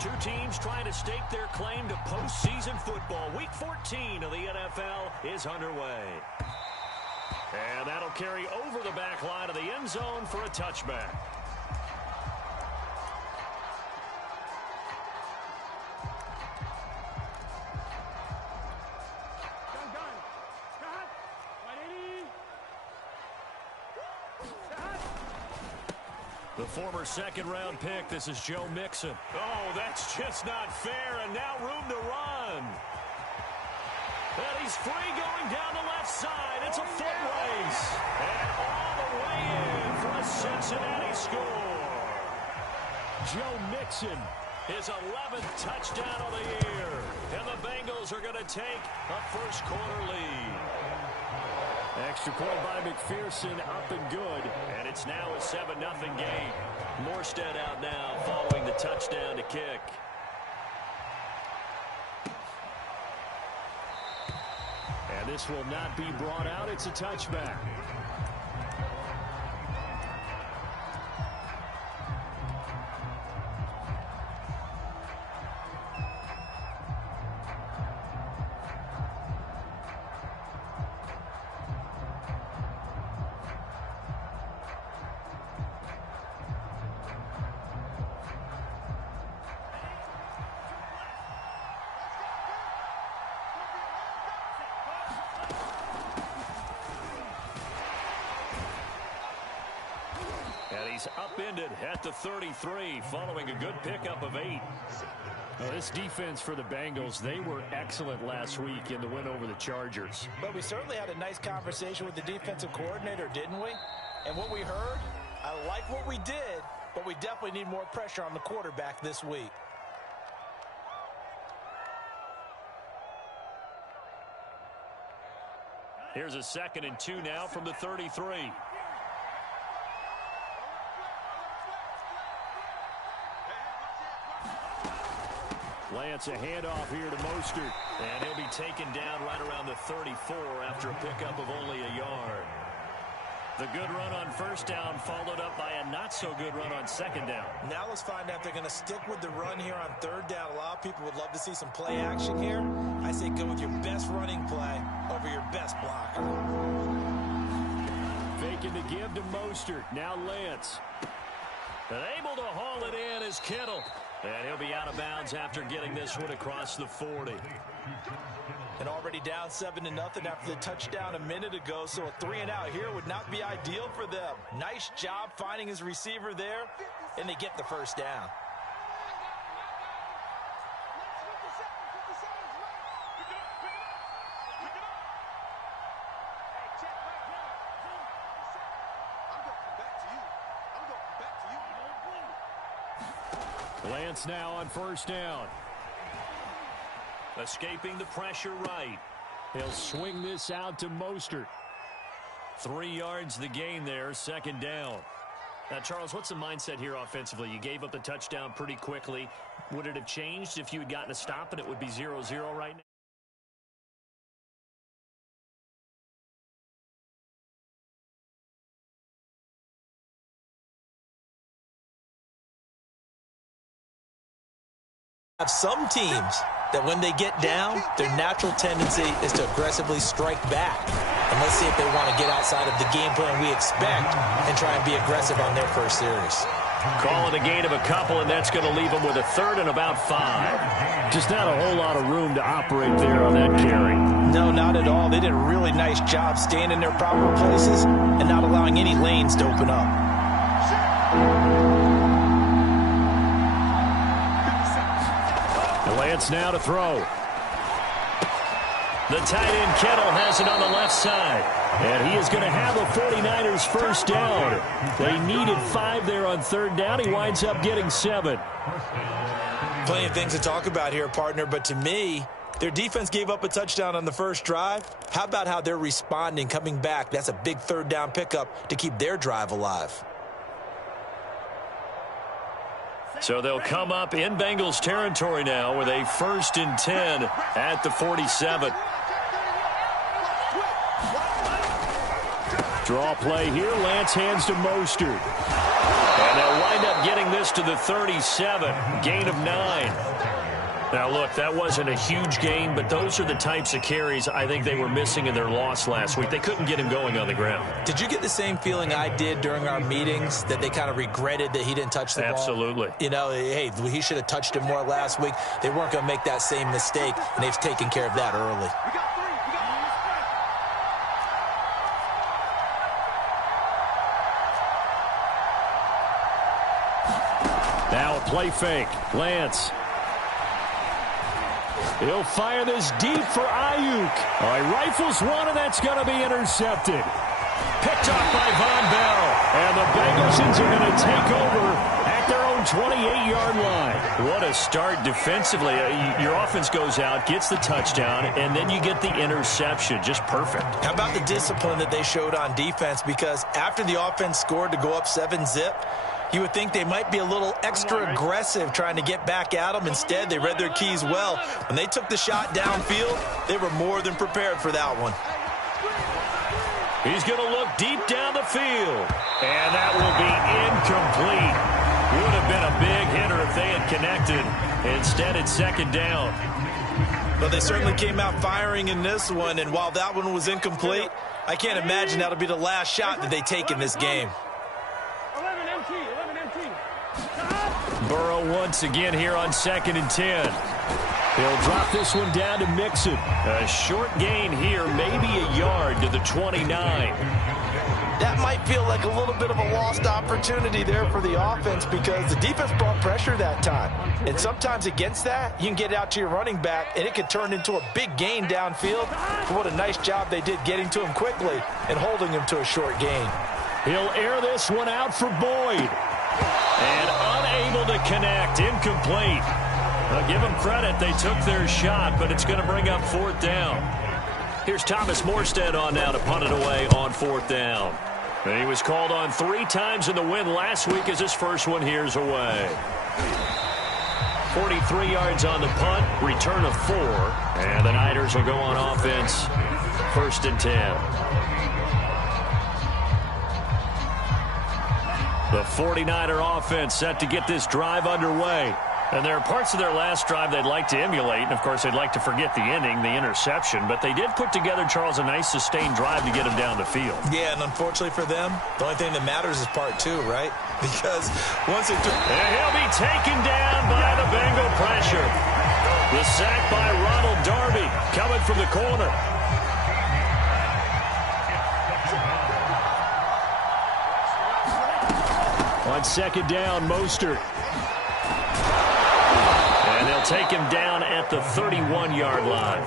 Two teams trying to stake their claim to postseason football. Week 14 of the NFL is underway. And that'll carry over the back line of the end zone for a touchback. The former second-round pick, this is Joe Mixon. Oh, that's just not fair, and now room to run. And he's free going down the left side. It's a foot race. And all the way in for a Cincinnati score. Joe Mixon, his 11th touchdown of the year. And the Bengals are going to take a first-quarter lead. Extra point by McPherson, up and good. And it's now a 7-0 game. Morstead out now following the touchdown to kick. And this will not be brought out. It's a touchback. Upended at the 33 following a good pickup of 8. Well, this defense for the Bengals, they were excellent last week in the win over the Chargers. But we certainly had a nice conversation with the defensive coordinator, didn't we? And what we heard, I like what we did, but we definitely need more pressure on the quarterback this week. Here's a 2nd and 2 now from the 33. Lance, a handoff here to Mostert. And he'll be taken down right around the 34 after a pickup of only a yard. The good run on first down followed up by a not-so-good run on second down. Now let's find out if they're going to stick with the run here on third down. A lot of people would love to see some play action here. I say go with your best running play over your best blocker. Faking to give to Mostert. Now Lance. And able to haul it in is Kittle. And he'll be out of bounds after getting this one across the 40. And already down 7-0 after the touchdown a minute ago, so a 3-and-out here would not be ideal for them. Nice job finding his receiver there, and they get the first down. Lance now on first down. Escaping the pressure right. He'll swing this out to Mostert. 3 yards the gain there, second down. Now, Charles, what's the mindset here offensively? You gave up the touchdown pretty quickly. Would it have changed if you had gotten a stop and it would be 0-0 right now? Have some teams that when they get down, their natural tendency is to aggressively strike back. And let's see if they want to get outside of the game plan we expect and try and be aggressive on their first series. Call it a gain of a couple, and that's going to leave them with a 3rd and about 5. Just not a whole lot of room to operate there on that carry. No, not at all. They did a really nice job staying in their proper places and not allowing any lanes to open up. Lance now to throw. The tight end Kittle has it on the left side. And he is going to have a 49ers first down. They needed 5 there on third down. He winds up getting 7. Plenty of things to talk about here, partner, but to me, their defense gave up a touchdown on the first drive. How about how they're responding, coming back? That's a big third down pickup to keep their drive alive. So they'll come up in Bengals territory now with a 1st and 10 at the 47. Draw play here. Lance hands to Mostert. And they'll wind up getting this to the 37, gain of 9. Now, look, that wasn't a huge gain, but those are the types of carries I think they were missing in their loss last week. They couldn't get him going on the ground. Did you get the same feeling I did during our meetings, that they kind of regretted that he didn't touch the ball? Absolutely. You know, hey, he should have touched it more last week. They weren't going to make that same mistake, and they've taken care of that early. Now a play fake. Lance. He'll fire this deep for Ayuk. Oh, he rifles one, and that's going to be intercepted. Picked off by Von Bell. And the Bengals are going to take over at their own 28-yard line. What a start defensively. Your offense goes out, gets the touchdown, and then you get the interception. Just perfect. How about the discipline that they showed on defense? Because after the offense scored to go up 7-zip, you would think they might be a little extra aggressive trying to get back at them. Instead, they read their keys well. When they took the shot downfield, they were more than prepared for that one. He's going to look deep down the field. And that will be incomplete. Would have been a big hitter if they had connected. Instead, it's second down. But they certainly came out firing in this one. And while that one was incomplete, I can't imagine that'll be the last shot that they take in this game. Burrow once again here on 2nd and 10. He'll drop this one down to Mixon. A short gain here, maybe a yard to the 29. That might feel like a little bit of a lost opportunity there for the offense because the defense brought pressure that time. And sometimes against that, you can get out to your running back, and it could turn into a big gain downfield. What a nice job they did getting to him quickly and holding him to a short gain. He'll air this one out for Boyd. And unable to connect, incomplete. I'll give them credit, they took their shot, but it's going to bring up 4th down. Here's Thomas Morstead on now to punt it away on 4th down. And he was called on 3 times in the win last week as his first one here's away. 43 yards on the punt, return of 4, and the Niners will go on offense, 1st and 10. The 49er offense set to get this drive underway. And there are parts of their last drive they'd like to emulate. And, of course, they'd like to forget the ending, the interception. But they did put together, Charles, a nice sustained drive to get him down the field. Yeah, and unfortunately for them, the only thing that matters is part 2, right? Because once they took... And he'll be taken down by the Bengal pressure. The sack by Ronald Darby coming from the corner. On 2nd down, Mostert. And they'll take him down at the 31-yard line.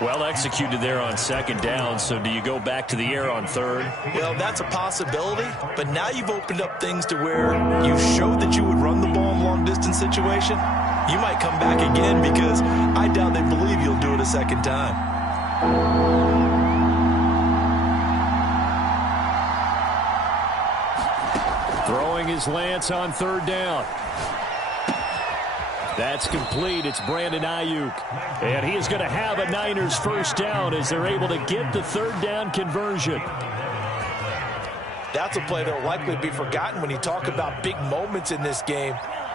Well executed there on 2nd down, so do you go back to the air on 3rd? Well, that's a possibility, but now you've opened up things to where you showed that you would run the ball in long-distance situation. You might come back again because I doubt they believe you'll do it a second time. Throwing his Lance on 3rd down. That's complete. It's Brandon Ayuk. And he is going to have a Niners 1st down as they're able to get the 3rd down conversion. That's a play that will likely be forgotten when you talk about big moments in this game.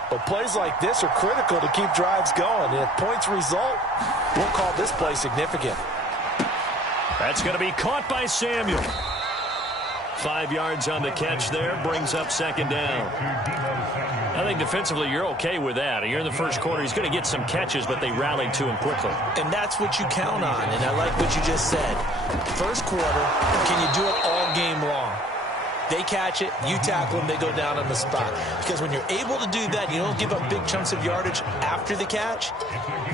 But plays like this are critical to keep drives going. And if points result, we'll call this play significant. That's going to be caught by Samuel. 5 yards on the catch there, brings up 2nd down. I think defensively you're okay with that. You're in the first quarter. He's going to get some catches, but they rallied to him quickly. And that's what you count on, and I like what you just said. First quarter, can you do it all game long? They catch it, you tackle them, they go down on the spot. Because when you're able to do that, you don't give up big chunks of yardage after the catch.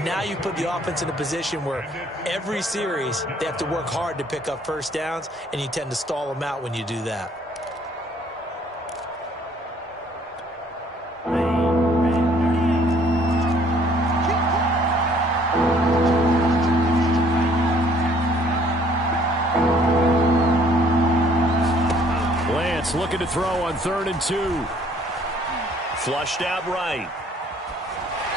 Now you put the offense in a position where every series they have to work hard to pick up 1st downs, and you tend to stall them out when you do that. Looking to throw on 3rd and 2. Flushed out right.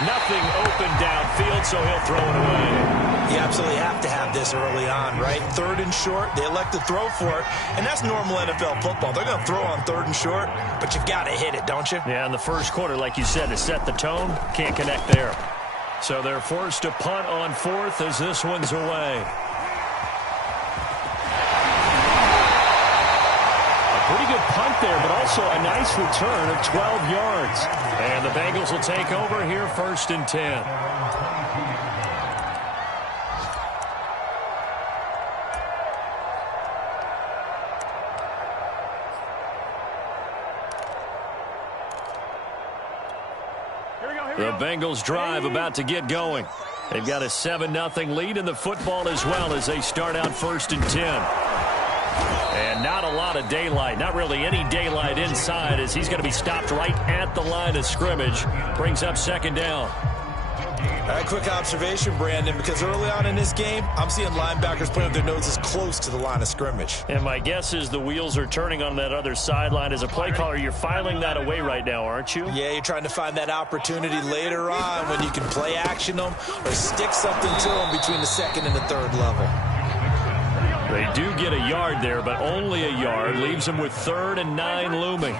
Nothing open downfield, so he'll throw it away. You absolutely have to have this early on, right? 3rd and short, they elect to throw for it, and that's normal NFL football. They're going to throw on 3rd and short, but you've got to hit it, don't you? Yeah, in the first quarter, like you said, to set the tone, can't connect there. So they're forced to punt on 4th as this one's away. Pretty good punt there, but also a nice return of 12 yards. And the Bengals will take over here 1st and 10. The Bengals drive about to get going. They've got a 7-0 lead in the football as well as they start out 1st and 10. And not a lot of daylight, not really any daylight inside as he's going to be stopped right at the line of scrimmage. Brings up 2nd down. All right, quick observation, Brandon, because early on in this game, I'm seeing linebackers putting up their noses close to the line of scrimmage. And my guess is the wheels are turning on that other sideline. As a play caller, you're filing that away right now, aren't you? Yeah, you're trying to find that opportunity later on when you can play action them or stick something to them between the 2nd and the 3rd level. They do get a yard there, but only a yard. Leaves them with 3rd and 9 looming.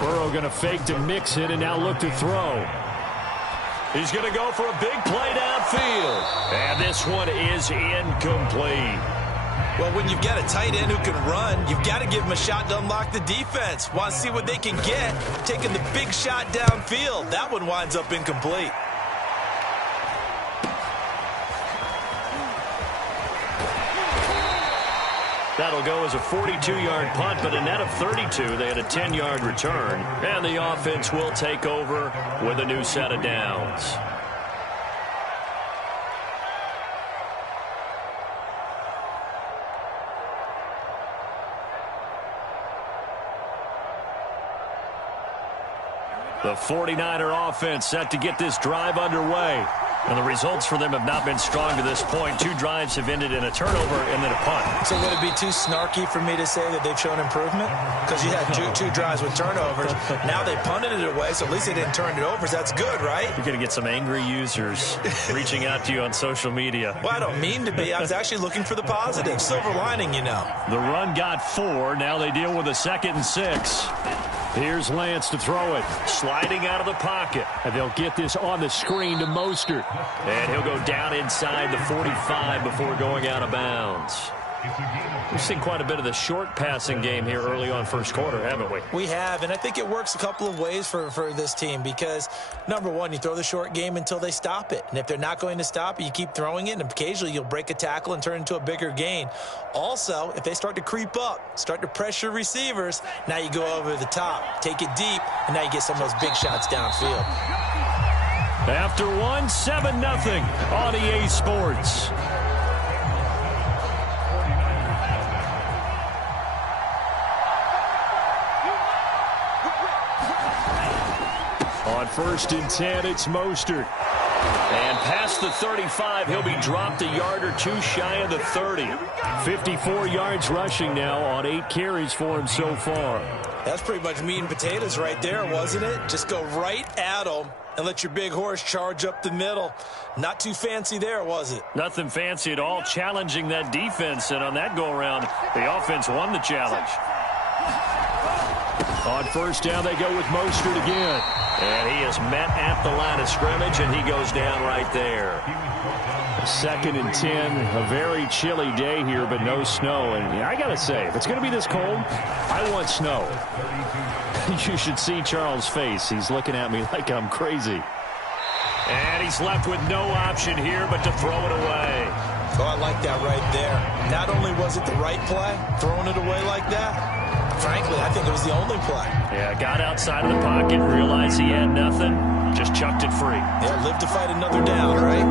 Burrow going to fake to mix it and now look to throw. He's going to go for a big play downfield. And this one is incomplete. Well, when you've got a tight end who can run, you've got to give him a shot to unlock the defense. Want to see what they can get, taking the big shot downfield. That one winds up incomplete. That'll go as a 42-yard punt, but a net of 32. They had a 10-yard return. And the offense will take over with a new set of downs. The 49er offense set to get this drive underway. And the results for them have not been strong to this point. 2 drives have ended in a turnover and then a punt. So would it be too snarky for me to say that they've shown improvement? Because you had two drives with turnovers. Now they punted it away, so at least they didn't turn it over. So that's good, right? You're going to get some angry users reaching out to you on social media. Well, I don't mean to be. I was actually looking for the positive. Silver lining, you know. The run got 4. Now they deal with a 2nd and 6. Here's Lance to throw it. Sliding out of the pocket. And they'll get this on the screen to Mostert. And he'll go down inside the 45 before going out of bounds. We've seen quite a bit of the short passing game here early on first quarter, haven't we? We have, and I think it works a couple of ways for this team because, number one, you throw the short game until they stop it. And if they're not going to stop it, you keep throwing it, and occasionally you'll break a tackle and turn into a bigger gain. Also, if they start to creep up, start to pressure receivers, now you go over the top, take it deep, and now you get some of those big shots downfield. After 7-0 on EA Sports. On 1st and 10, it's Mostert. And past the 35, he'll be dropped a yard or 2 shy of the 30. 54 yards rushing now on 8 carries for him so far. That's pretty much meat and potatoes right there, wasn't it? Just go right at them and let your big horse charge up the middle. Not too fancy there, was it? Nothing fancy at all, challenging that defense. And on that go-around, the offense won the challenge. On 1st down, they go with Mostert again. And he is met at the line of scrimmage, and he goes down right there. 2nd and 10, a very chilly day here, but no snow. And I got to say, if it's going to be this cold, I want snow. You should see Charles' face. He's looking at me like I'm crazy. And he's left with no option here but to throw it away. Oh, I like that right there. Not only was it the right play, throwing it away like that, frankly, I think it was the only play. Yeah, got outside of the pocket, realized he had nothing, just chucked it free. Yeah, live to fight another down, right?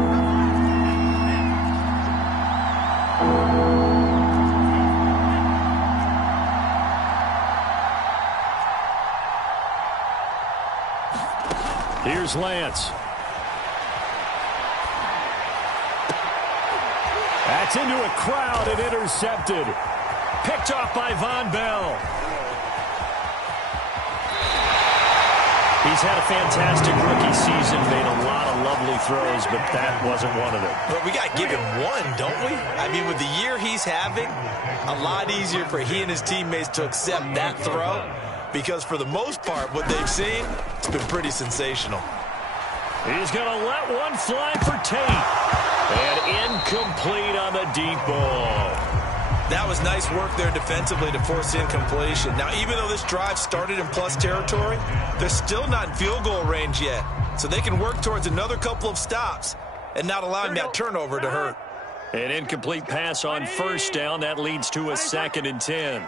Here's Lance. That's into a crowd and intercepted. Picked off by Von Bell. He's had a fantastic rookie season, made a lot of lovely throws, but that wasn't one of them. But we got to give him one, don't we? I mean, with the year he's having, a lot easier for he and his teammates to accept that throw, because for the most part, what they've seen, it's been pretty sensational. He's going to let one fly for Tate. And incomplete on the deep ball. That was nice work there defensively to force incompletion. Now, even though this drive started in plus territory, they're still not in field goal range yet. So they can work towards another couple of stops and not allowing that turnover to hurt. An incomplete pass on first down. That leads to a 2nd and 10.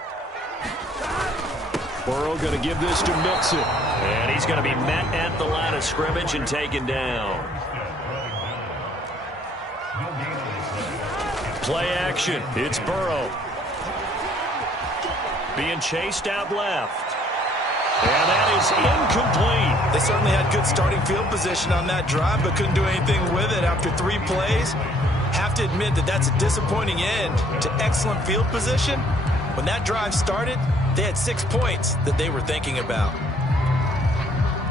Burrow going to give this to Mixon. And he's going to be met at the line of scrimmage and taken down. Play action. It's Burrow. Being chased out left. And that is incomplete. They certainly had good starting field position on that drive, but couldn't do anything with it after 3 plays. Have to admit that that's a disappointing end to excellent field position. When that drive started, they had 6 points that they were thinking about.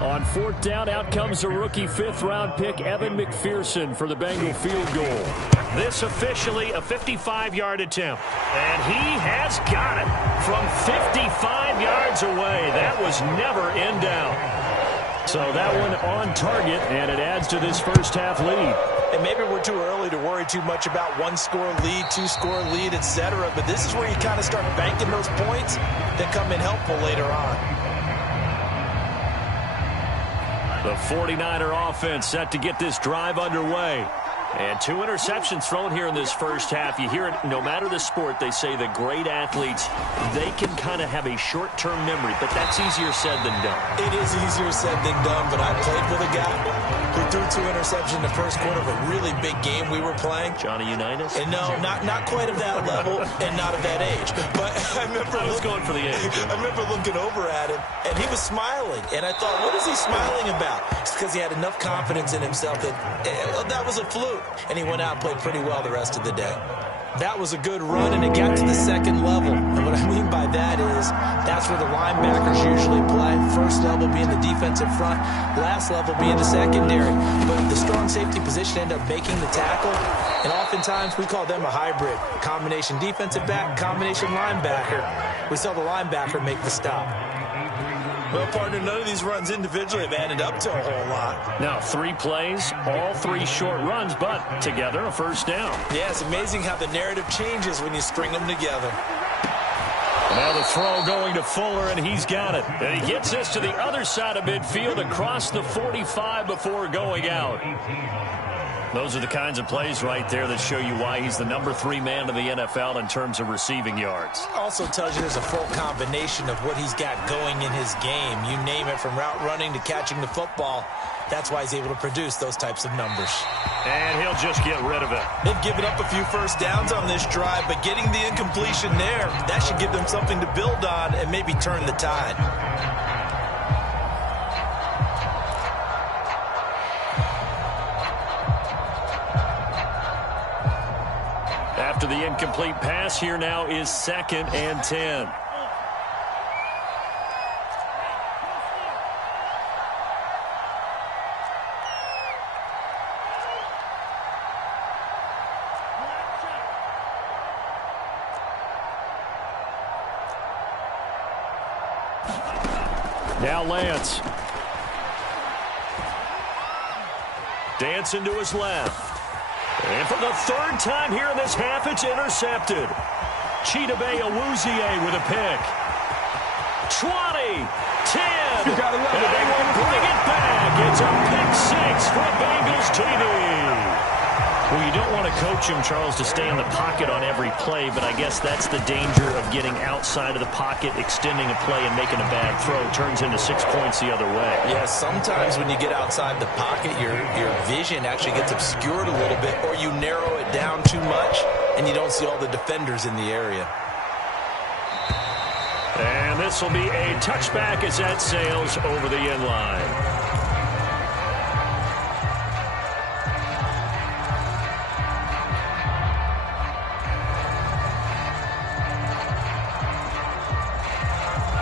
On 4th down, out comes the rookie 5th-round pick, Evan McPherson, for the Bengal field goal. This officially a 55-yard attempt. And he has got it from 55 yards away. That was never in doubt. So that one on target, and it adds to this first-half lead. And maybe we're too early to worry too much about 1-score lead, 2-score lead, etc. But this is where you kind of start banking those points that come in helpful later on. The 49er offense set to get this drive underway. And 2 interceptions thrown here in this first half. You hear it, no matter the sport, they say the great athletes, they can kind of have a short-term memory, but that's easier said than done. It is easier said than done, but I played with a guy who threw 2 interceptions in the first quarter of a really big game we were playing. Johnny Unitas? And no, not quite of that level and not of that age. But I remember I was going for the age. I remember looking over at him, and he was smiling. And I thought, what is he smiling about? It's because he had enough confidence in himself that that was a fluke. And he went out and played pretty well the rest of the day. That was a good run, and it got to the 2nd level. And what I mean by that is that's where the linebackers usually play. First level being the defensive front, last level being the secondary. But the strong safety position ended up making the tackle, and oftentimes we call them a hybrid. Combination defensive back, combination linebacker. We saw the linebacker make the stop. Well, partner, none of these runs individually have added up to a whole lot. Now, 3 plays, all 3 short runs, but together a first down. Yeah, it's amazing how the narrative changes when you string them together. Now the throw going to Fuller, and he's got it. And he gets this to the other side of midfield across the 45 before going out. Those are the kinds of plays right there that show you why he's the number 3 man in the NFL in terms of receiving yards. Also tells you there's a full combination of what he's got going in his game. You name it, from route running to catching the football. That's why he's able to produce those types of numbers. And he'll just get rid of it. They've given up a few first downs on this drive, but getting the incompletion there, that should give them something to build on and maybe turn the tide. After the incomplete pass, here now is 2nd and 10. Now Lance. Dancing to his left. And for the 3rd time here in this half, it's intercepted. Chidobe Awuzie with a pick. 20, 10, and they will bring it back. It's a pick 6 for Bengals TD. Well, you don't want to coach him, Charles, to stay in the pocket on every play, but I guess that's the danger of getting outside of the pocket, extending a play, and making a bad throw. Turns into 6 points the other way. Yeah, sometimes when you get outside the pocket, your vision actually gets obscured a little bit, or you narrow it down too much, and you don't see all the defenders in the area. And this will be a touchback as that sails over the end line.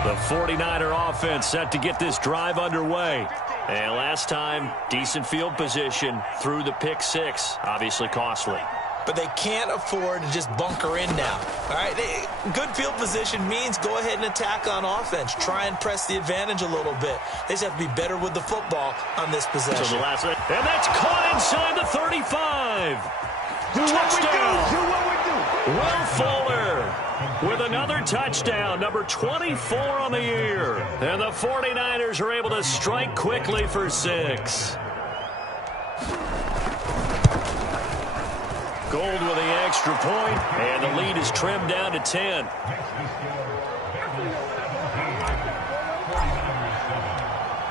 The 49er offense set to get this drive underway. And last time, decent field position through the pick six. Obviously costly. But they can't afford to just bunker in now. All right, good field position means go ahead and attack on offense. Try and press the advantage a little bit. They just have to be better with the football on this possession. So the last, and that's caught inside the 35. Touchdown. Will Fuller with another touchdown, number 24 on the year. And the 49ers are able to strike quickly for 6. Gold with the extra point, and the lead is trimmed down to 10.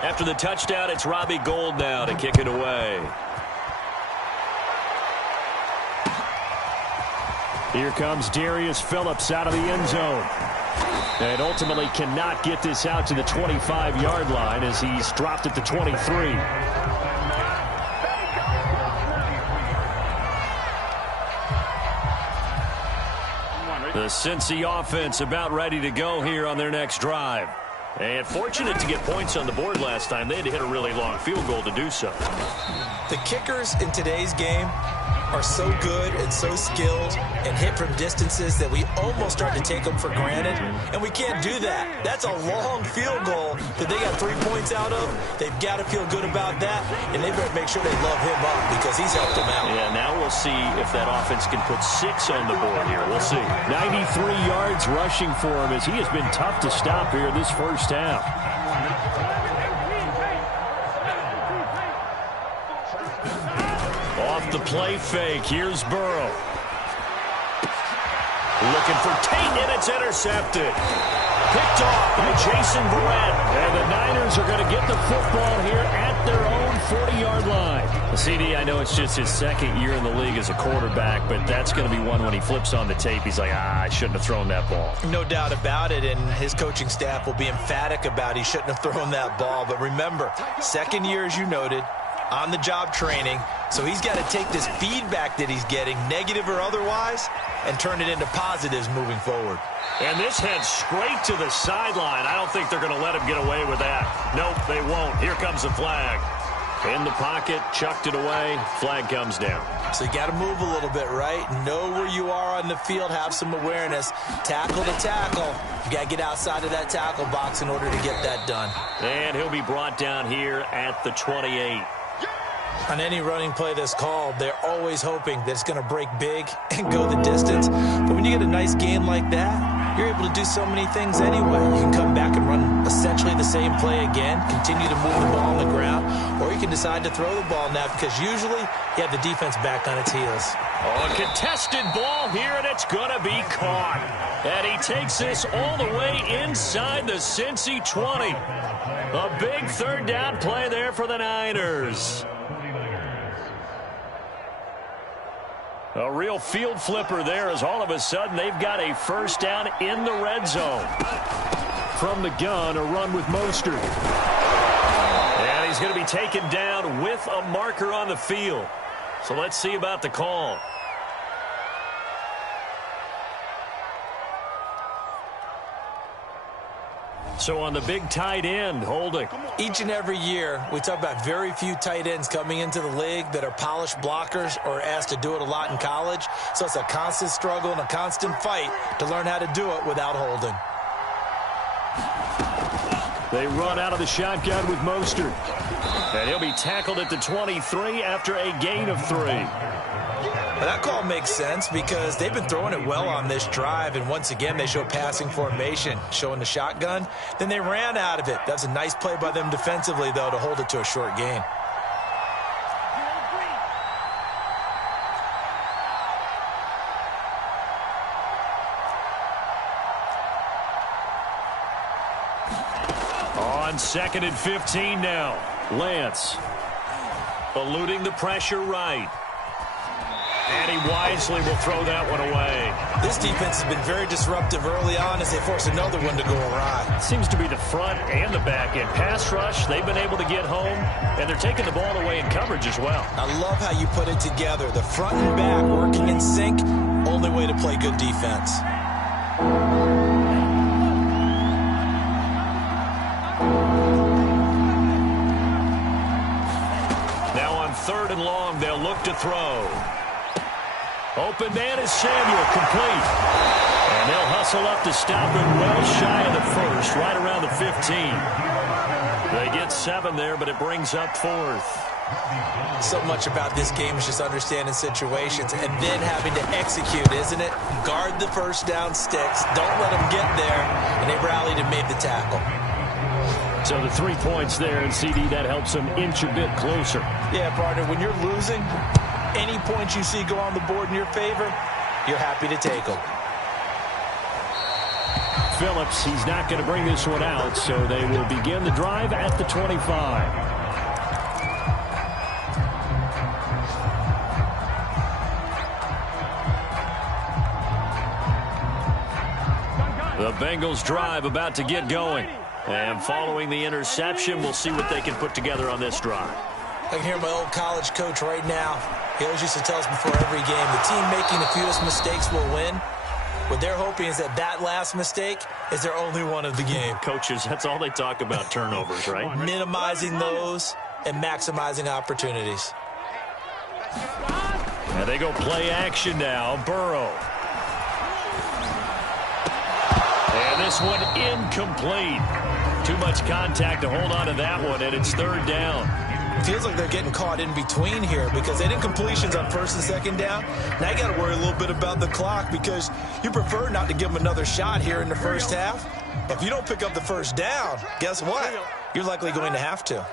After the touchdown, it's Robbie Gould now to kick it away. Here comes Darius Phillips out of the end zone. And ultimately cannot get this out to the 25-yard line as he's dropped at the 23. The Cincy offense about ready to go here on their next drive. And fortunate to get points on the board last time. They had to hit a really long field goal to do so. The kickers in today's game are so good and so skilled and hit from distances that we almost start to take them for granted, and we can't do that. That's a long field goal that they got 3 points out of. They've got to feel good about that, and they better make sure they love him up because he's helped them out. Yeah, now we'll see if that offense can put 6 on the board here. We'll see. 93 yards rushing for him as he has been tough to stop here this first half. The play fake. Here's Burrow. Looking for Tate, and it's intercepted. Picked off by Jason Verrett. And the Niners are going to get the football here at their own 40-yard line. CD, I know it's just his second year in the league as a quarterback, but that's going to be one when he flips on the tape. He's like, I shouldn't have thrown that ball. No doubt about it, and his coaching staff will be emphatic about he shouldn't have thrown that ball. But remember, second year, as you noted, on-the-job training, so he's got to take this feedback that he's getting, negative or otherwise, and turn it into positives moving forward. And this heads straight to the sideline. I don't think they're going to let him get away with that. Nope, they won't. Here comes the flag. In the pocket, chucked it away, flag comes down. So you got to move a little bit, right? Know where you are on the field, have some awareness. Tackle to tackle. You got to get outside of that tackle box in order to get that done. And he'll be brought down here at the 28. On any running play that's called, they're always hoping that it's going to break big and go the distance. But when you get a nice game like that, you're able to do so many things anyway. You can come back and run essentially the same play again, continue to move the ball on the ground, or you can decide to throw the ball now because usually you have the defense back on its heels. Oh, a contested ball here, and it's going to be caught. And he takes this all the way inside the Cincy 20. A big third down play there for the Niners. A real field flipper there as all of a sudden they've got a first down in the red zone. From the gun, a run with Mostert. And he's going to be taken down with a marker on the field. So let's see about the call. So on the big tight end, holding. Each and every year, we talk about very few tight ends coming into the league that are polished blockers or asked to do it a lot in college. So it's a constant struggle and a constant fight to learn how to do it without holding. They run out of the shotgun with Mostert. And he'll be tackled at the 23 after a gain of 3. Well, that call makes sense because they've been throwing it well on this drive, and once again they show passing formation, showing the shotgun. Then they ran out of it. That's a nice play by them defensively, though, to hold it to a short gain. On 2nd and 15 now. Lance eluding the pressure right. And he wisely will throw that one away. This defense has been very disruptive early on as they force another one to go awry. Seems to be the front and the back end. Pass rush, they've been able to get home, and they're taking the ball away in coverage as well. I love how you put it together. The front and back working in sync, only way to play good defense. long. They'll look to throw. Open man is Samuel, complete. And they'll hustle up to stop it well shy of the first, right around the 15. They get 7 there, but it brings up 4th. So much about this game is just understanding situations and then having to execute, isn't it? Guard the first down sticks. Don't let them get there. And they rallied and made the tackle. So the 3 points there, and CD, that helps them inch a bit closer. Yeah, partner, when you're losing, any points you see go on the board in your favor, you're happy to take them. Phillips, he's not going to bring this one out, so they will begin the drive at the 25. The Bengals drive about to get going. And following the interception, we'll see what they can put together on this drive. I can hear my old college coach right now. He always used to tell us before every game, the team making the fewest mistakes will win. What they're hoping is that that last mistake is their only one of the game. Coaches, that's all they talk about, turnovers, right? Minimizing those and maximizing opportunities. And they go play action now. Burrow. And this one incomplete. Too much contact to hold on to that one, and it's 3rd down. Feels like they're getting caught in between here because they did incompletions on 1st and 2nd down. Now you got to worry a little bit about the clock because you prefer not to give them another shot here in the first half. But if you don't pick up the first down, guess what? You're likely going to have to.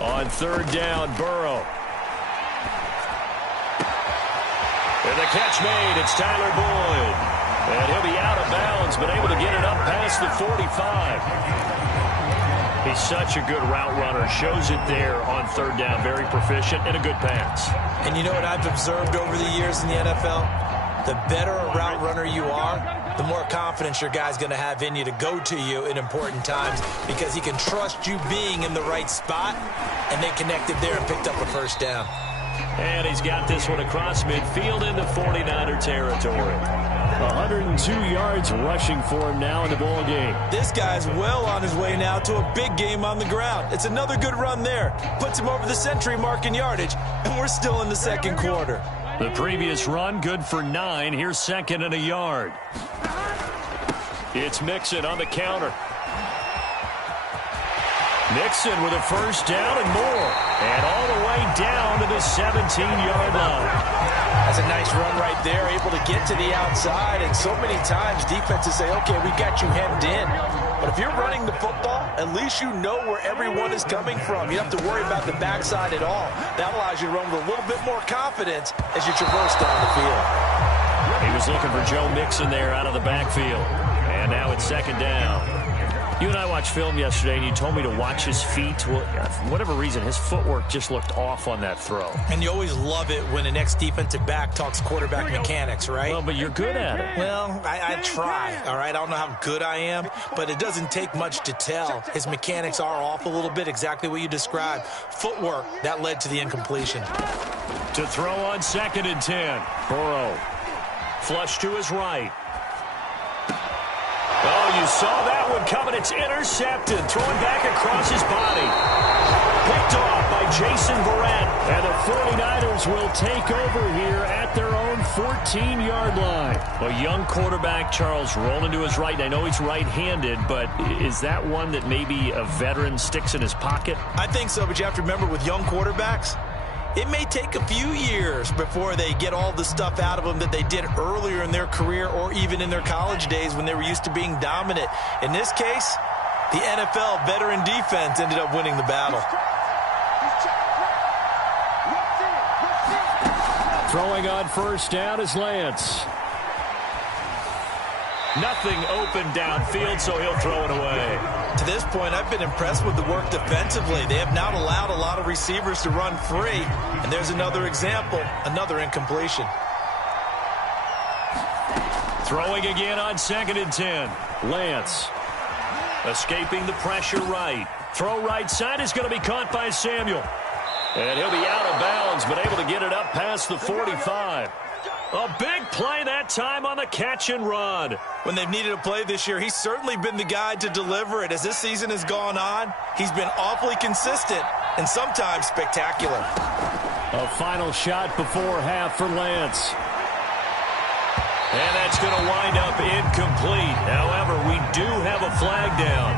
On 3rd down, Burrow. And the catch made. It's Tyler Boyd. And he'll be out of bounds, but able to get it up past the 45. He's such a good route runner. Shows it there on 3rd down. Very proficient and a good pass. And you know what I've observed over the years in the NFL? The better a route runner you are, the more confidence your guy's going to have in you to go to you in important times because he can trust you being in the right spot, and they connected there and picked up a first down. And he's got this one across midfield into 49er territory. 102 yards rushing for him now in the ball game. This guy's well on his way now to a big game on the ground. It's another good run there. Puts him over the century mark in yardage, and we're still in the 2nd quarter. The previous run, good for 9. Here's 2nd and a yard. It's Mixon on the counter. Mixon with a first down and more. And all the way down to the 17-yard line. That's a nice run right there, able to get to the outside. And so many times defenses say, okay, we got you hemmed in. But if you're running the football, at least you know where everyone is coming from. You don't have to worry about the backside at all. That allows you to run with a little bit more confidence as you traverse down the field. He was looking for Joe Mixon there out of the backfield. And now it's 2nd down. You and I watched film yesterday, and you told me to watch his feet. Well, for whatever reason, his footwork just looked off on that throw. And you always love it when an ex-defensive back talks quarterback mechanics, right? Well, but you're good at it. Well, I try, all right? I don't know how good I am, but it doesn't take much to tell. His mechanics are off a little bit, exactly what you described. Footwork, that led to the incompletion. To throw on 2nd and 10. Burrow. Flush to his right. Oh, you saw that one coming. It's intercepted. Throwing back across his body. Picked off by Jason Verrett. And the 49ers will take over here at their own 14-yard line. A young quarterback, Charles, rolling to his right. I know he's right-handed, but is that one that maybe a veteran sticks in his pocket? I think so, but you have to remember with young quarterbacks, it may take a few years before they get all the stuff out of them that they did earlier in their career or even in their college days when they were used to being dominant. In this case, the NFL veteran defense ended up winning the battle. Throwing on 1st down is Lance. Nothing open downfield, so he'll throw it away. To this point, I've been impressed with the work defensively. They have not allowed a lot of receivers to run free. And there's another example, another incompletion. Throwing again on 2nd and 10. Lance. Escaping the pressure right. Throw right side is going to be caught by Samuel. And he'll be out of bounds, but able to get it up past the 45. A big play that time on the catch and run. When they've needed a play this year, he's certainly been the guy to deliver it. As this season has gone on, he's been awfully consistent and sometimes spectacular. A final shot before half for Lance. And that's going to wind up incomplete. However, we do have a flag down.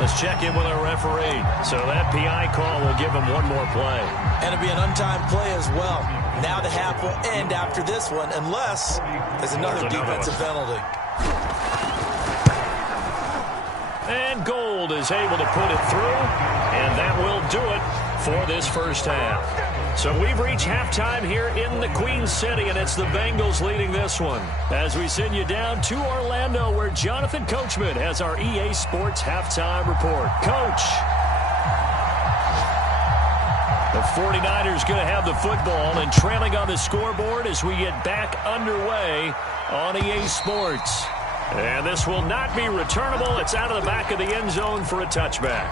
Let's check in with our referee. So that PI call will give him one more play. And it'll be an untimed play as well. Now the half will end after this one, unless there's another defensive penalty. And Gold is able to put it through, and that will do it for this first half. So we've reached halftime here in the Queen City, and it's the Bengals leading this one. As we send you down to Orlando, where Jonathan Coachman has our EA Sports halftime report. Coach. The 49ers going to have the football and trailing on the scoreboard as we get back underway on EA Sports. And this will not be returnable. It's out of the back of the end zone for a touchback.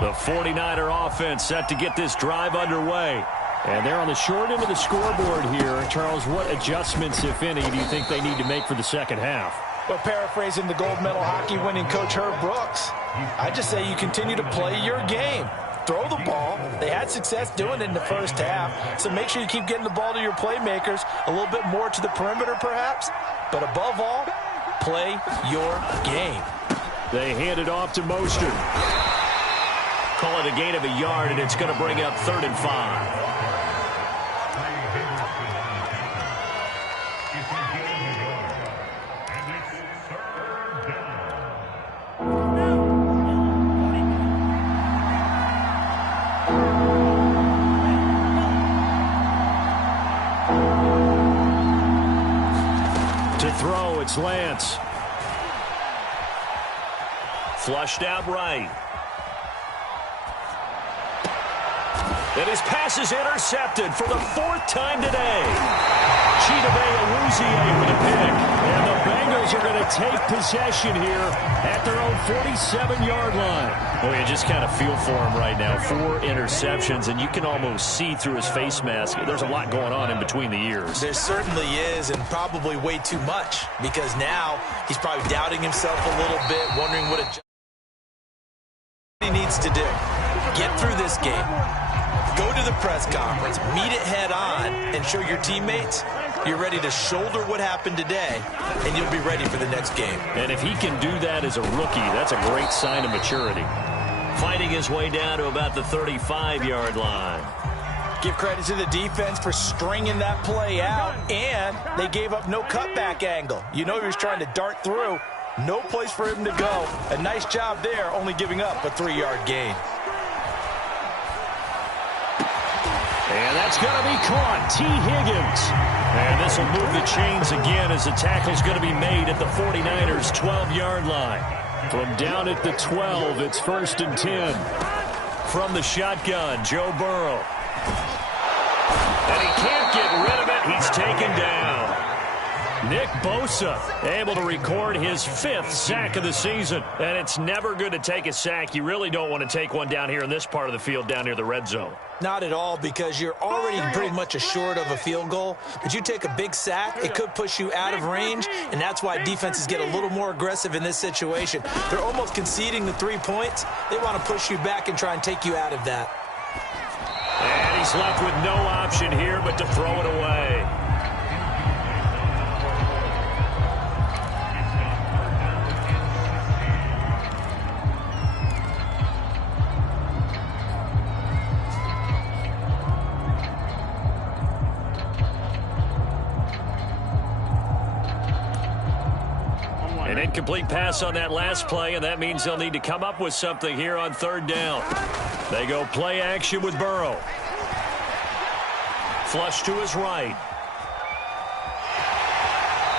The 49er offense set to get this drive underway. And they're on the short end of the scoreboard here. Charles, what adjustments, if any, do you think they need to make for the second half? Well, paraphrasing the gold medal hockey winning coach Herb Brooks, I just say you continue to play your game. Throw the ball. They had success doing it in the first half, so make sure you keep getting the ball to your playmakers, a little bit more to the perimeter perhaps, but above all, play your game. They hand it off to Mostert. Call it a gain of a yard, and it's going to bring up 3rd and 5. It's Lance. Flushed out right. And his pass is intercepted for the 4th time today. Chidobe with a pick. And the Bengals are going to take possession here at their own 47-yard line. Well, you just kind of feel for him right now. 4 interceptions, and you can almost see through his face mask. There's a lot going on in between the ears. There certainly is, and probably way too much, because now he's probably doubting himself a little bit, wondering what he needs to do. Get through this game. Go to the press conference, meet it head on, and show your teammates you're ready to shoulder what happened today, and you'll be ready for the next game. And if he can do that as a rookie, that's a great sign of maturity. Fighting his way down to about the 35-yard line. Give credit to the defense for stringing that play out, and they gave up no cutback angle. You know he was trying to dart through. No place for him to go. A nice job there, only giving up a 3-yard gain. And that's going to be caught. T. Higgins. And this will move the chains again as the tackle's going to be made at the 49ers' 12-yard line. From down at the 12, it's 1st and 10. From the shotgun, Joe Burrow. And he can't get rid of it. He's taken down. Nick Bosa able to record his 5th sack of the season. And it's never good to take a sack. You really don't want to take one down here in this part of the field, down near the red zone. Not at all, because you're already pretty much assured of a field goal. But you take a big sack, it could push you out of range, and that's why defenses get a little more aggressive in this situation. They're almost conceding the 3 points. They want to push you back and try and take you out of that. And he's left with no option here but to throw it away. An incomplete pass on that last play, and that means they'll need to come up with something here on 3rd down. They go play action with Burrow. Flush to his right.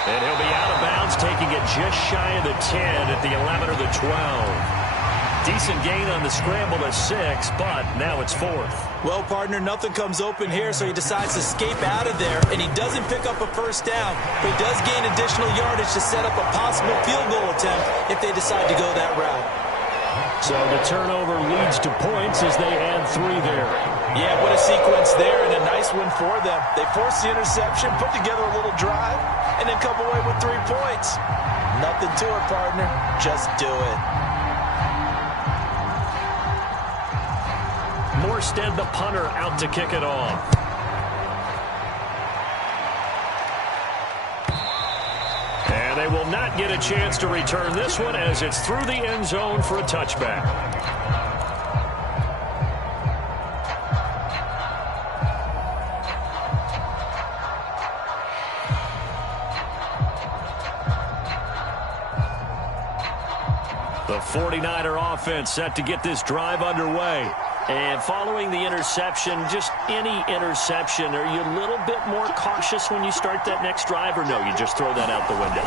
And he'll be out of bounds, taking it just shy of the 10 at the 11 or the 12. Decent gain on the scramble to 6, but now it's 4th. Well, partner, nothing comes open here, so he decides to escape out of there, and he doesn't pick up a first down, but he does gain additional yardage to set up a possible field goal attempt if they decide to go that route. So the turnover leads to points as they add 3 there. Yeah, what a sequence there, and a nice one for them. They force the interception, put together a little drive, and then come away with 3 points. Nothing to it, partner. Just do it. Morstead, the punter, out to kick it off. And they will not get a chance to return this one as it's through the end zone for a touchback. The 49er offense set to get this drive underway. And following the interception, just any interception, are you a little bit more cautious when you start that next drive, or no, you just throw that out the window?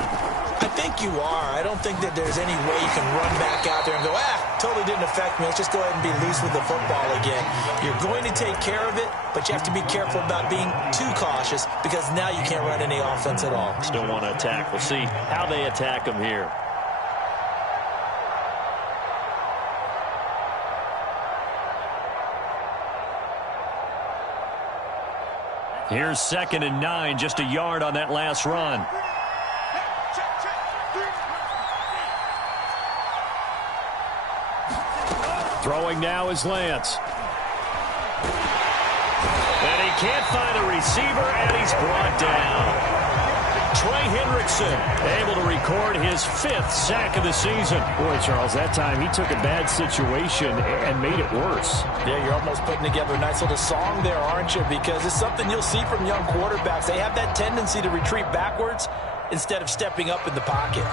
I think you are. I don't think that there's any way you can run back out there and go, totally didn't affect me. Let's just go ahead and be loose with the football again. You're going to take care of it, but you have to be careful about being too cautious because now you can't run any offense at all. Still want to attack. We'll see how they attack them here. Here's 2nd and 9, just a yard on that last run. Throwing now is Lance. And he can't find a receiver, and he's brought down. Trey Hendrickson able to record his 5th sack of the season. Boy, Charles, that time he took a bad situation and made it worse. Yeah, you're almost putting together a nice little song there, aren't you? Because it's something you'll see from young quarterbacks. They have that tendency to retreat backwards instead of stepping up in the pocket.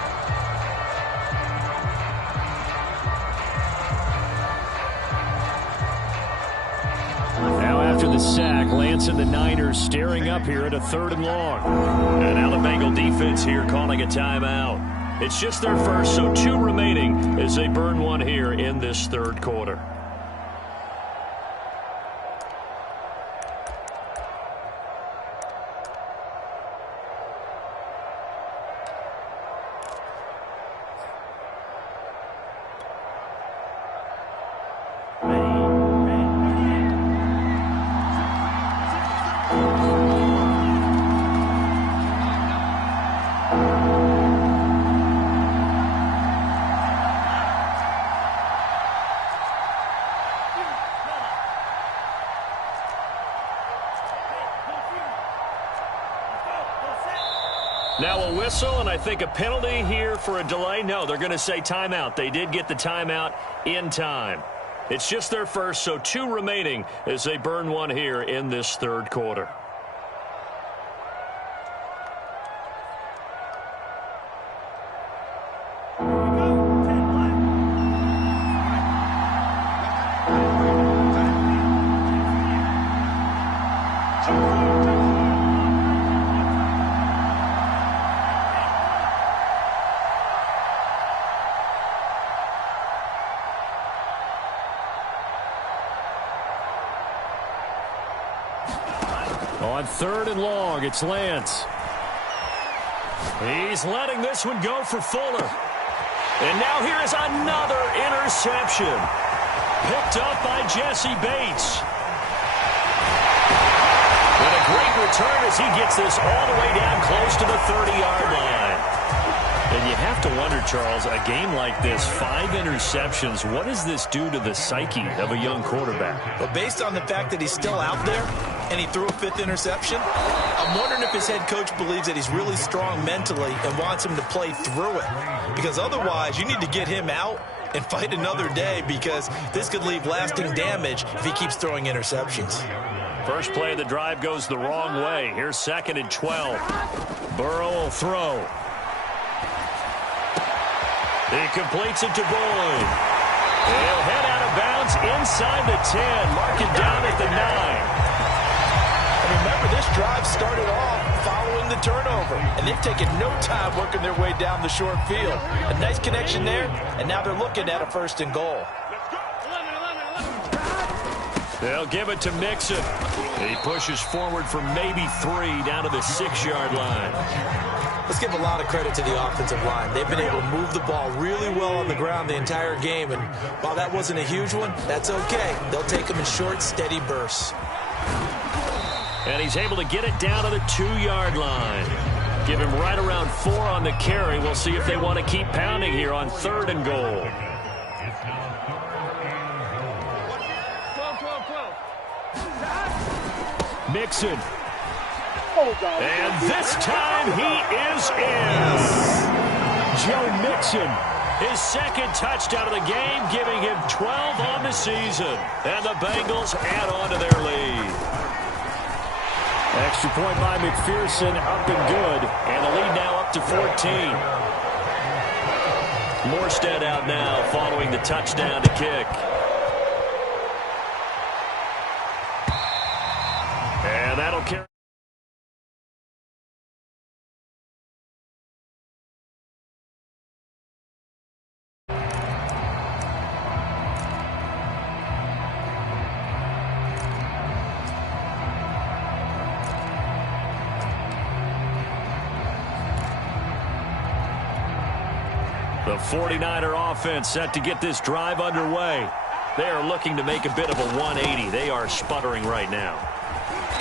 After the sack, Lance and the Niners staring up here at a 3rd and long. And now the Bengal defense here calling a timeout. It's just their first, so 2 remaining as they burn one here in this 3rd quarter. Now a whistle, and I think a penalty here for a delay. No, they're going to say timeout. They did get the timeout in time. It's just their first, so 2 remaining as they burn one here in this 3rd quarter. On 3rd and long, it's Lance. He's letting this one go for Fuller. And now here is another interception. Picked up by Jesse Bates. And a great return as he gets this all the way down close to the 30-yard line. And you have to wonder, Charles, a game like this, 5 interceptions, what does this do to the psyche of a young quarterback? Well, based on the fact that he's still out there and he threw a 5th interception, I'm wondering if his head coach believes that he's really strong mentally and wants him to play through it. Because otherwise, you need to get him out and fight another day because this could leave lasting damage if he keeps throwing interceptions. First play of the drive goes the wrong way. Here's 2nd and 12. Burrow will throw. He completes it to Boyd. He'll head out of bounds inside the 10. Mark it down at the 9. And remember, this drive started off following the turnover, and they've taken no time working their way down the short field. A nice connection there, and now they're looking at a 1st and goal. They'll give it to Mixon. He pushes forward for maybe 3 down to the 6-yard line. Let's give a lot of credit to the offensive line. They've been able to move the ball really well on the ground the entire game, and while that wasn't a huge one, that's okay. They'll take them in short, steady bursts. And he's able to get it down to the 2-yard line. Give him right around 4 on the carry. We'll see if they want to keep pounding here on 3rd and goal. Mixon. And this time he is in. Joe Mixon, his 2nd touchdown of the game, giving him 12 on the season. And the Bengals add on to their lead. Extra point by McPherson, up and good. And the lead now up to 14. Morstead out now following the touchdown to kick. And that'll carry. The 49er offense set to get this drive underway. They are looking to make a bit of a 180. They are sputtering right now.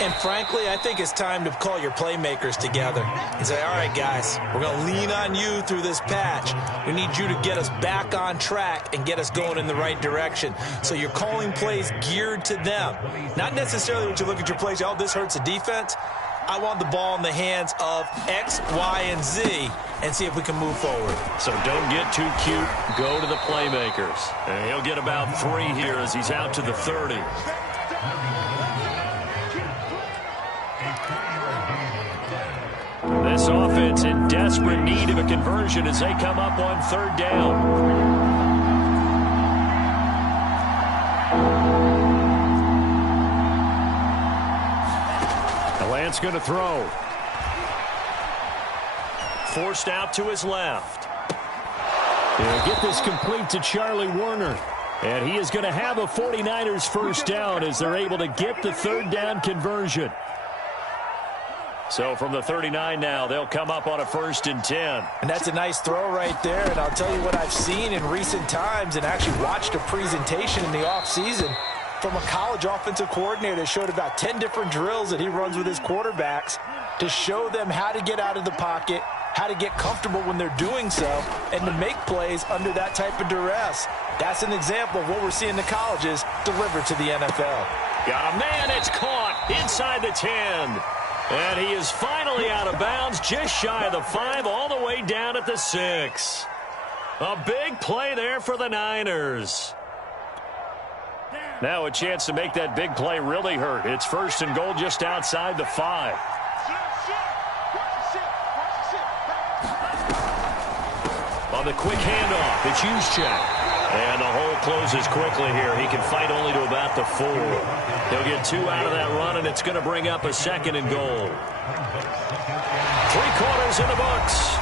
And frankly, I think it's time to call your playmakers together and say, all right, guys, we're going to lean on you through this patch. We need you to get us back on track and get us going in the right direction. So you're calling plays geared to them. Not necessarily when you look at your plays, oh, this hurts the defense. I want the ball in the hands of X, Y, and Z and see if we can move forward. So don't get too cute. Go to the playmakers. And he'll get about 3 here as he's out to the 30. This offense in desperate need of a conversion as they come up on 3rd down. Lance going to throw. Forced out to his left. They'll get this complete to Charlie Warner. And he is going to have a 49ers 1st down as they're able to get the 3rd down conversion. So from the 39 now, they'll come up on a 1st and 10. And that's a nice throw right there. And I'll tell you what I've seen in recent times and actually watched a presentation in the offseason from a college offensive coordinator that showed about 10 different drills that he runs with his quarterbacks to show them how to get out of the pocket, how to get comfortable when they're doing so, and to make plays under that type of duress. That's an example of what we're seeing the colleges deliver to the NFL. Got a man, it's caught inside the 10. And he is finally out of bounds, just shy of the 5, all the way down at the 6. A big play there for the Niners. Now a chance to make that big play really hurt. It's 1st and goal just outside the 5. On the quick handoff, it's Juszczyk. And the hole closes quickly here. He can fight only to about the 4. He'll get 2 out of that run, and it's going to bring up a 2nd and goal. 3 quarters in the books.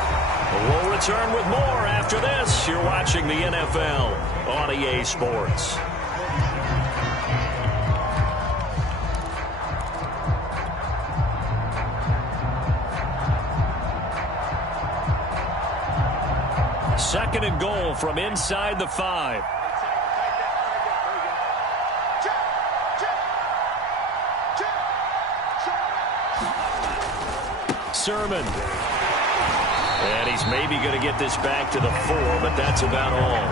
We'll return with more after this. You're watching the NFL on EA Sports. Second and goal from inside the 5. Sermon. And he's maybe going to get this back to the 4, but that's about all.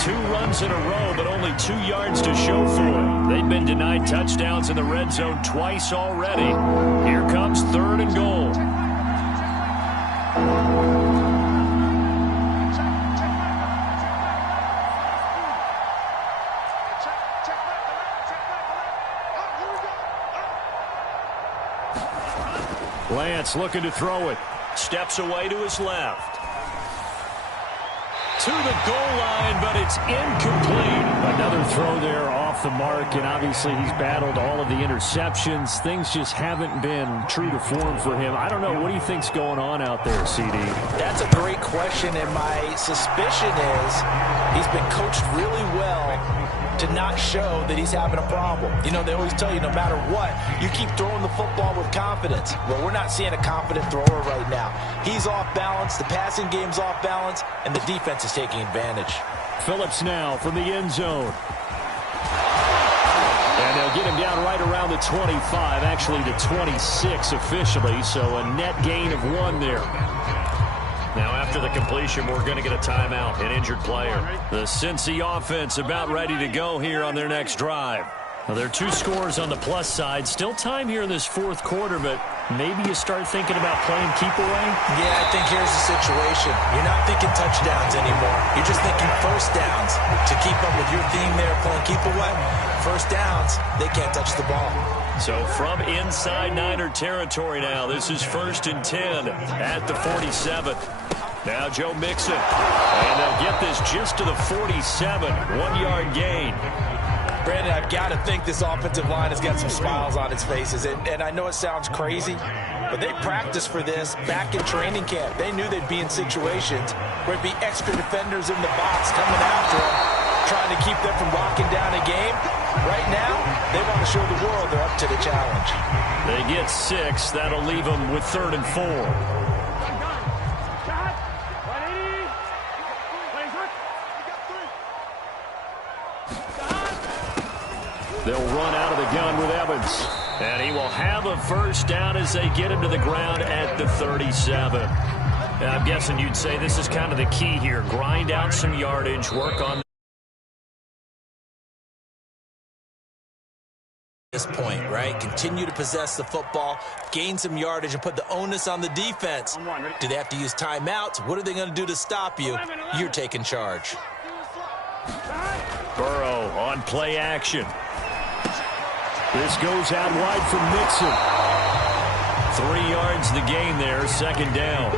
2 runs in a row, but only 2 yards to show for it. They've been denied touchdowns in the red zone twice already. Here comes 3rd and goal. Lance looking to throw it. Steps away to his left. to the goal line, but it's incomplete. Another throw there off the mark, and obviously he's battled all of the interceptions. Things just haven't been true to form for him. I don't know. What do you think's going on out there, CD? That's a great question, and my suspicion is he's been coached really well to not show that he's having a problem. You know, they always tell you no matter what, you keep throwing the football with confidence. Well, we're not seeing a confident thrower right now. He's off balance, the passing game's off balance, and the defense is taking advantage. Phillips now from the end zone. And they'll get him down right around the 25, actually the 26 officially, so a net gain of 1 there. Now, after the completion, we're going to get a timeout, an injured player. The Cincy offense about ready to go here on their next drive. Well, there are 2 scores on the plus side. Still time here in this 4th quarter, but maybe you start thinking about playing keep away? Yeah, I think here's the situation. You're not thinking touchdowns anymore. You're just thinking first downs. To keep up with your theme there, playing keep away, first downs, they can't touch the ball. So from inside Niner territory now, this is 1st and 10 at the 47. Now Joe Mixon, and they'll get this just to the 47, 1-yard gain. Brandon, I've got to think this offensive line has got some smiles on its faces, and I know it sounds crazy, but they practiced for this back in training camp. They knew they'd be in situations where it'd be extra defenders in the box coming after them, trying to keep them from locking down a game. Right now, they want to show the world they're up to the challenge. They get 6. That'll leave them with 3rd and 4. They'll run out of the gun with Evans. And he will have a first down as they get him to the ground at the 37. And I'm guessing you'd say this is kind of the key here. Grind out some yardage, work on this point, right? Continue to possess the football, gain some yardage, and put the onus on the defense. Do they have to use timeouts? What are they going to do to stop you? You're taking charge. Burrow on play action. This goes out wide from Mixon. 3 yards the gain there, 2nd down.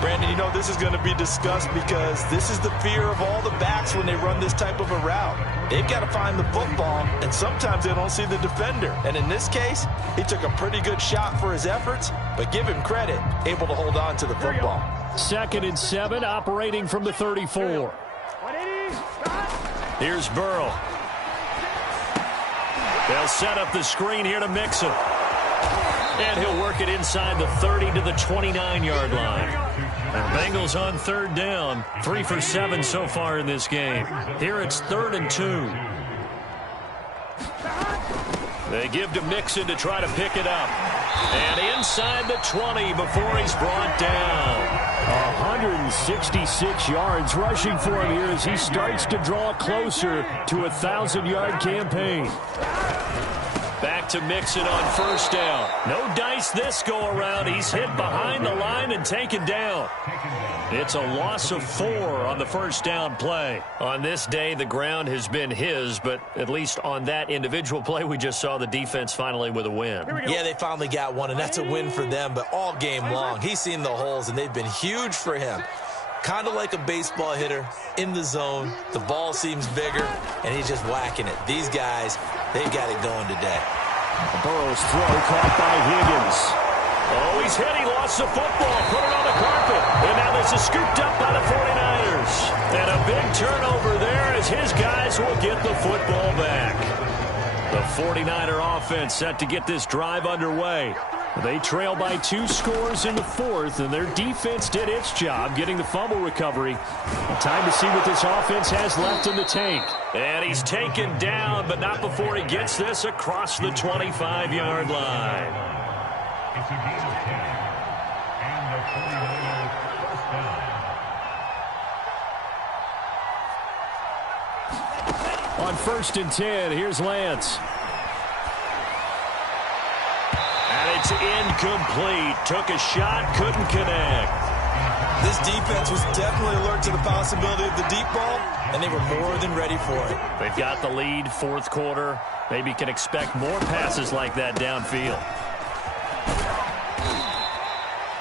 Brandon, you know, this is going to be discussed because this is the fear of all the backs when they run this type of a route. They've got to find the football, and sometimes they don't see the defender. And in this case, he took a pretty good shot for his efforts, but give him credit, able to hold on to the football. 2nd and 7, operating from the 34. Here's Burrow. They'll set up the screen here to Mixon. And he'll work it inside the 30 to the 29-yard line. The Bengals on 3rd down. 3 for 7 so far in this game. Here it's 3rd and 2. They give to Mixon to try to pick it up. And inside the 20 before he's brought down. 166 yards rushing for him here as he starts to draw closer to a 1,000-yard campaign. Back to Mixon on 1st down. No dice this go-around. He's hit behind the line and taken down. It's a loss of 4 on the 1st down play. On this day, the ground has been his, but at least on that individual play, we just saw the defense finally with a win. Yeah, they finally got one, and that's a win for them, but all game long, he's seen the holes, and they've been huge for him. Kind of like a baseball hitter in the zone. The ball seems bigger, and he's just whacking it. These guys, they've got it going today. Burrow's throw caught by Higgins. Oh, he's hit. He lost the football. Put it on the carpet. And now this is scooped up by the 49ers. And a big turnover there as his guys will get the football back. The 49er offense set to get this drive underway. They trail by 2 scores in the 4th, and their defense did its job getting the fumble recovery. Time to see what this offense has left in the tank. And he's taken down, but not before he gets this across the 25-yard line. On 1st and 10, here's Lance. And it's incomplete. Took a shot, couldn't connect. This defense was definitely alert to the possibility of the deep ball, and they were more than ready for it. They've got the lead, 4th quarter. Maybe can expect more passes like that downfield.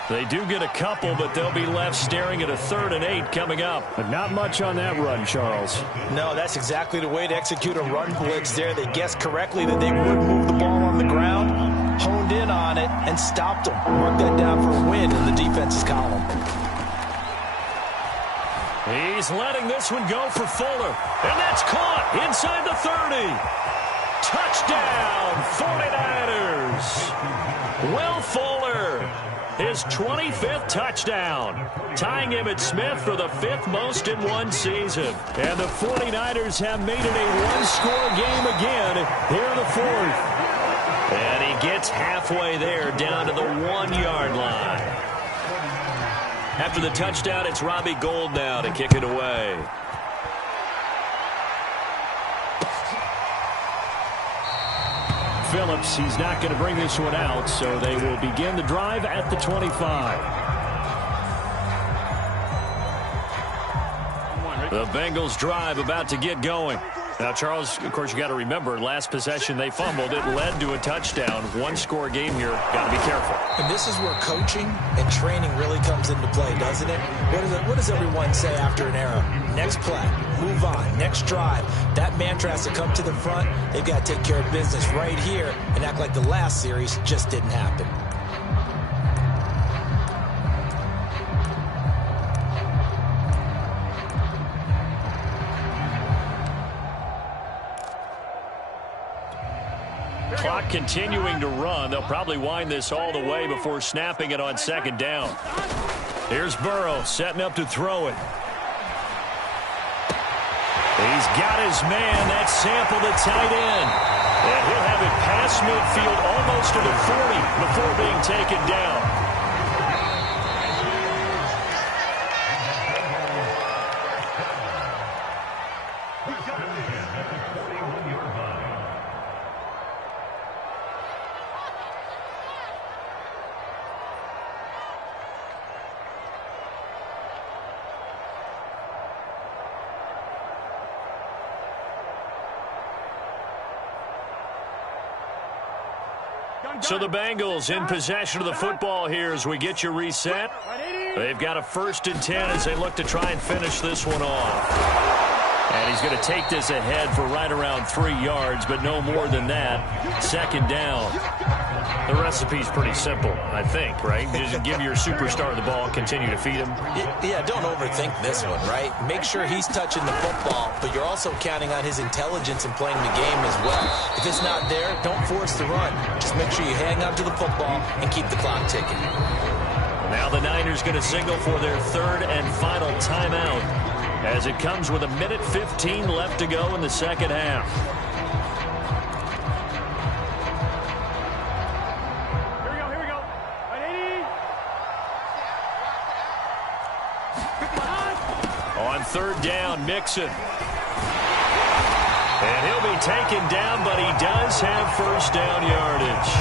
They do get a couple, but they'll be left staring at a 3rd and 8 coming up. But not much on that run, Charles. No, that's exactly the way to execute a run blitz there. They guessed correctly that they would move the ball on the ground, honed in on it, and stopped them. Mark that down for a win in the defense's column. He's letting this one go for Fuller. And that's caught inside the 30. Touchdown, 49ers. Will Fuller, his 25th touchdown, tying him at Smith for the 5th most in one season. And the 49ers have made it a one-score game again here in the 4th. And he gets halfway there down to the 1-yard line. After the touchdown, it's Robbie Gould now to kick it away. Phillips, he's not going to bring this one out, so they will begin the drive at the 25. The Bengals drive about to get going. Now, Charles, of course, you got to remember, last possession they fumbled. It led to a touchdown. One-score game here. Got to be careful. And this is where coaching and training really comes into play, doesn't it? What does everyone say after an error? Next play, move on, next drive. That mantra has to come to the front. They've got to take care of business right here and act like the last series just didn't happen. Clock continuing to run. They'll probably wind this all the way before snapping it on 2nd down. Here's Burrow setting up to throw it. He's got his man. That's Sample, the tight end. And he'll have it past midfield almost to the 40 before being taken down. So the Bengals in possession of the football here as we get you reset. They've got a 1st and 10 as they look to try and finish this one off. And he's going to take this ahead for right around 3 yards, but no more than that. 2nd down. The recipe's pretty simple, I think, right? Just give your superstar the ball, continue to feed him. Yeah, don't overthink this one, right? Make sure he's touching the football, but you're also counting on his intelligence in playing the game as well. If it's not there, don't force the run. Just make sure you hang on to the football and keep the clock ticking. Now the Niners going to signal for their 3rd and final timeout as it comes with 1:15 left to go in the 2nd half. On 3rd down, Mixon. And he'll be taken down, but he does have 1st down yardage.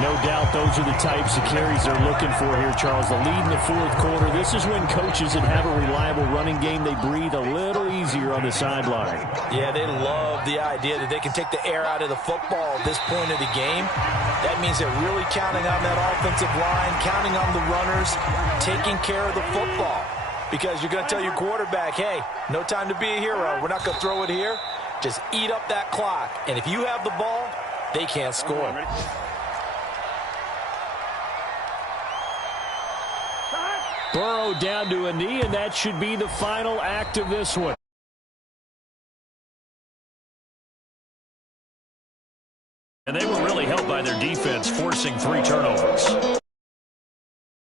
No doubt those are the types of carries they're looking for here, Charles. The lead in the 4th quarter. This is when coaches that have a reliable running game, they breathe a little easier on the sideline. Yeah, they love the idea that they can take the air out of the football at this point of the game. That means they're really counting on that offensive line, counting on the runners, taking care of the football. Because you're going to tell your quarterback, hey, no time to be a hero. We're not going to throw it here. Just eat up that clock. And if you have the ball, they can't score. Burrow down to a knee, and that should be the final act of this one. And they were really helped by their defense, forcing 3 turnovers.